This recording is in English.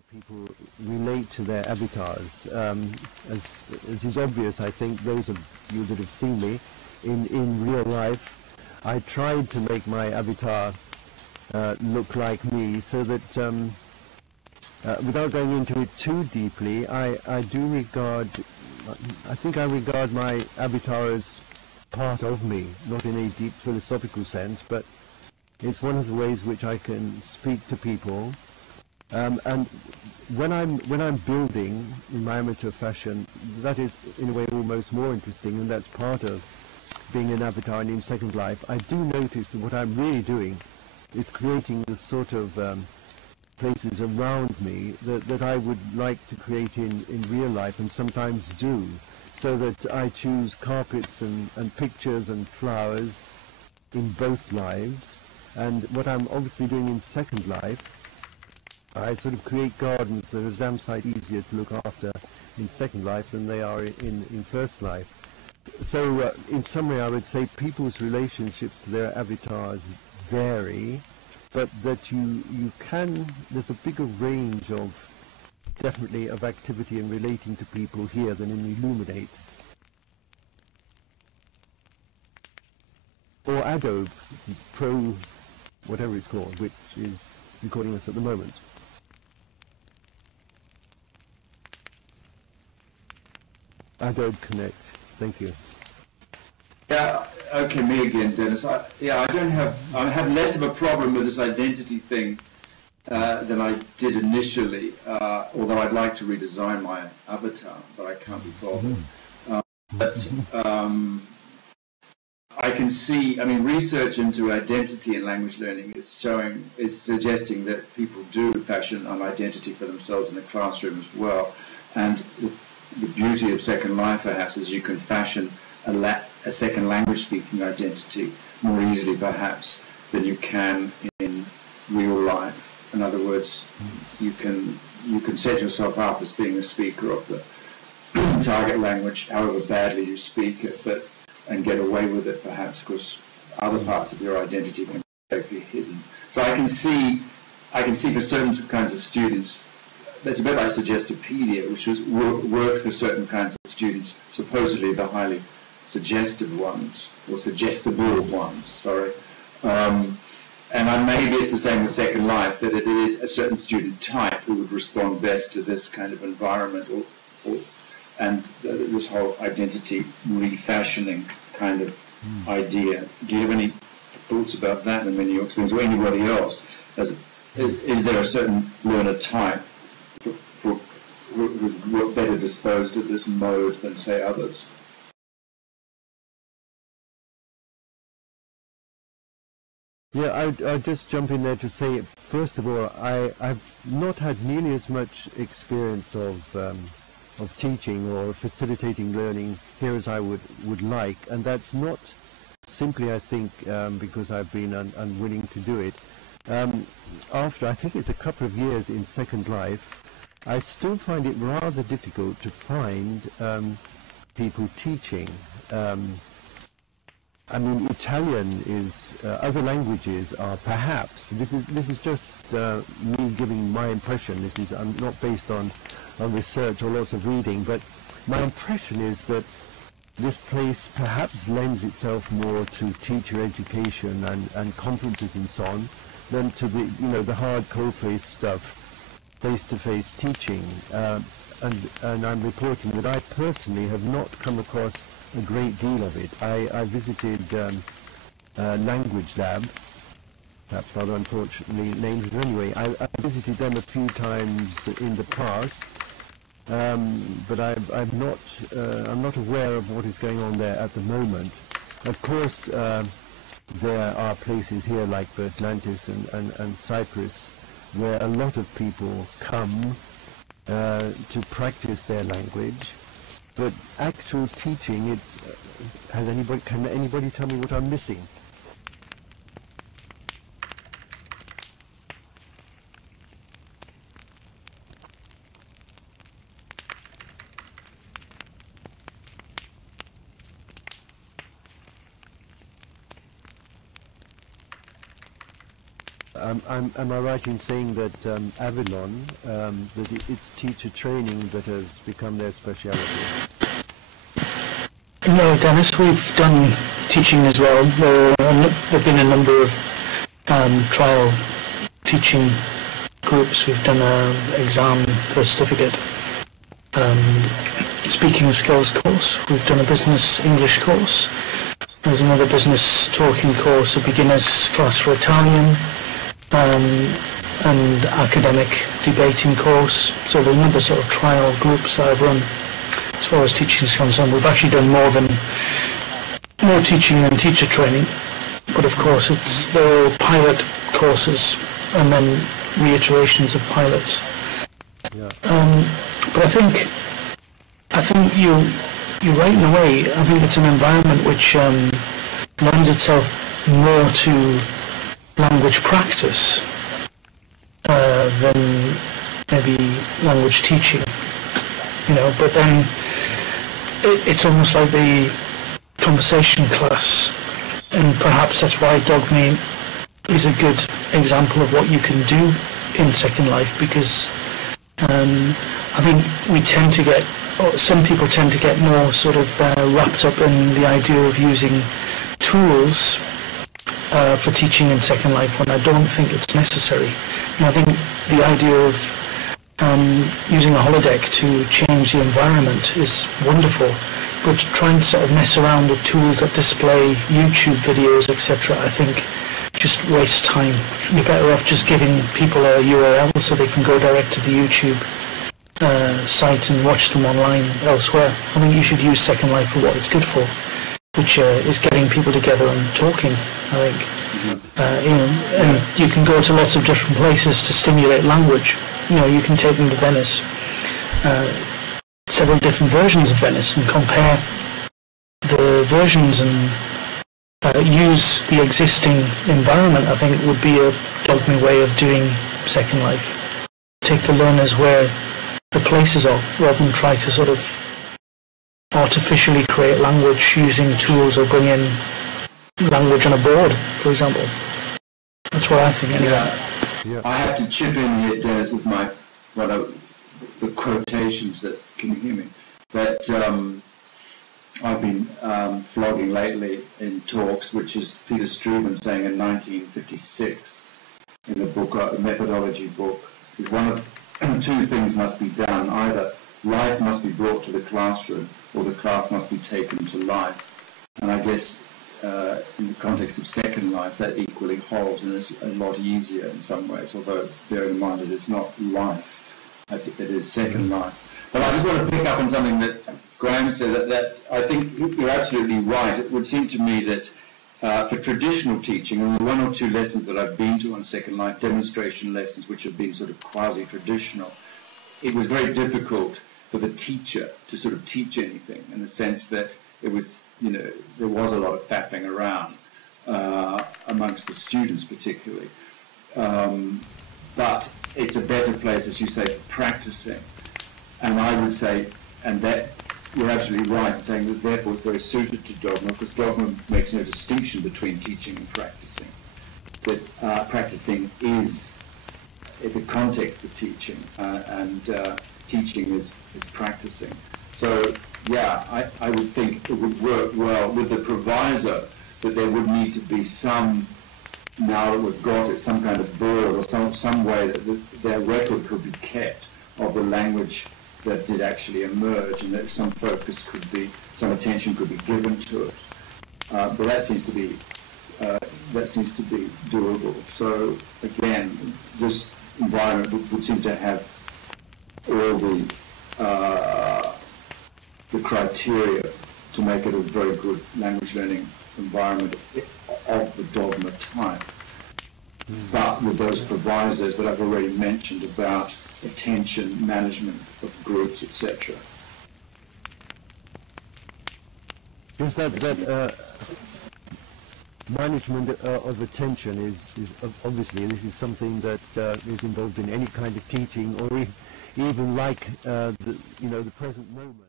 how people relate to their avatars. As is obvious, I think those of you that have seen me in real life, I tried to make my avatar look like me, so that without going into it too deeply, I think I regard my avatar as part of me, not in a deep philosophical sense, but it's one of the ways which I can speak to people. And when I'm building in my amateur fashion, that is in a way almost more interesting, and that's part of being an avatar and in Second Life. I do notice that what I'm really doing is creating the sort of places around me that I would like to create in real life, and sometimes do, so that I choose carpets and pictures and flowers in both lives. And what I'm obviously doing in Second Life, I sort of create gardens that are damn sight easier to look after in Second Life than they are in First Life. So in summary, I would say people's relationships to their avatars vary, but that you can, there's a bigger range of, definitely, of activity in relating to people here than in Illuminate. Or Adobe Pro, whatever it's called, which is recording us at the moment. Adobe Connect, thank you. Yeah, okay, me again, Dennis. I have less of a problem with this identity thing than I did initially, although I'd like to redesign my avatar, but I can't be bothered. I can see, I mean, research into identity in language learning is suggesting that people do fashion an identity for themselves in the classroom as well. And the beauty of Second Life, perhaps, is you can fashion a second language speaking identity more easily, perhaps, than you can in real life. In other words, you can set yourself up as being a speaker of the target language, however badly you speak it, and get away with it, perhaps, because other parts of your identity can be totally hidden. So I can see for certain kinds of students, that's a bit like Suggestipedia, which worked for certain kinds of students, supposedly the highly suggestive ones, or suggestible ones, sorry. And maybe it's the same with Second Life, that it is a certain student type who would respond best to this kind of environment, and this whole identity refashioning kind of idea. Do you have any thoughts about that in your experience, or anybody else? Is there a certain learner type who are better disposed to this mode than, say, others? Yeah, I'd just jump in there to say, first of all, I've not had nearly as much experience of teaching or facilitating learning here as I would like, and that's not simply, I think, because I've been unwilling to do it. After, I think it's a couple of years in Second Life, I still find it rather difficult to find people teaching. I mean, Italian is, other languages are perhaps, this is just me giving my impression, I'm not based on research or lots of reading, but my impression is that this place perhaps lends itself more to teacher education and conferences and so on, than to the hard cold-face stuff, face-to-face teaching. And I'm reporting that I personally have not come across a great deal of it. I visited Language Lab, perhaps rather unfortunately named, but anyway, I visited them a few times in the past, but I'm not aware of what is going on there at the moment. Of course, there are places here like Atlantis and Cyprus where a lot of people come to practice their language. But actual teaching, can anybody tell me what I'm missing? am I right in saying that Avalon, it's teacher training that has become their speciality? No, Dennis, we've done teaching as well. There have been a number of trial teaching groups. We've done an exam for a certificate, speaking skills course. We've done a business English course. There's another business talking course, a beginner's class for Italian, and academic debating course. So there's a number of sort of trial groups that I've run. As far as teaching is concerned, we've actually done more teaching than teacher training. But of course, they're all pilot courses and then reiterations of pilots. Yeah. But I think you're right in a way. I think it's an environment which lends itself more to language practice than maybe language teaching. But then it's almost like the conversation class, and perhaps that's why DOGME is a good example of what you can do in Second Life, because I think some people tend to get more sort of wrapped up in the idea of using tools for teaching in Second Life, when I don't think it's necessary. I think the idea of using a holodeck to change the environment is wonderful, but trying to sort of mess around with tools that display YouTube videos, etc., I think just waste time. You're better off just giving people a URL so they can go direct to the YouTube site and watch them online elsewhere. I think you should use Second Life for what it's good for, which is getting people together and talking, I think. And you can go to lots of different places to stimulate language. You can take them to Venice, several different versions of Venice, and compare the versions and use the existing environment. I think would be a DOGME way of doing Second Life. Take the learners where the places are, rather than try to sort of artificially create language using tools or bring in language on a board, for example. That's what I think, anyway. Yeah. I have to chip in here, Dennis, with the quotations that, can you hear me? That I've been flogging lately in talks, which is Peter Struben saying in 1956 in the book, a methodology book, says one of two things must be done. Either life must be brought to the classroom, or the class must be taken to life. And I guess in the context of Second Life, that equally holds, and it's a lot easier in some ways, although bearing in mind that it's not life as it is Second Life. But I just want to pick up on something that Graham said, that I think you're absolutely right. It would seem to me that for traditional teaching, and the one or two lessons that I've been to on Second Life, demonstration lessons which have been sort of quasi-traditional, it was very difficult for the teacher to sort of teach anything, in the sense that it was, there was a lot of faffing around amongst the students particularly. But it's a better place, as you say, for practicing. And I would say, and that you're absolutely right in saying that therefore it's very suited to DOGME, because DOGME makes no distinction between teaching and practicing. That practicing is the context for teaching, and teaching is practicing. So, yeah, I would think it would work well with the proviso that there would need to be some, now that we've got it, some kind of board or some way that their record could be kept of the language that did actually emerge, and that some focus could be, some attention could be given to it. But that seems to be doable. So again, this environment would seem to have all the criteria to make it a very good language learning environment of the DOGME type, but with those provisos that I've already mentioned about attention, management of groups, etc. Is that management of attention is obviously, this is something that is involved in any kind of teaching, or even like the present moment.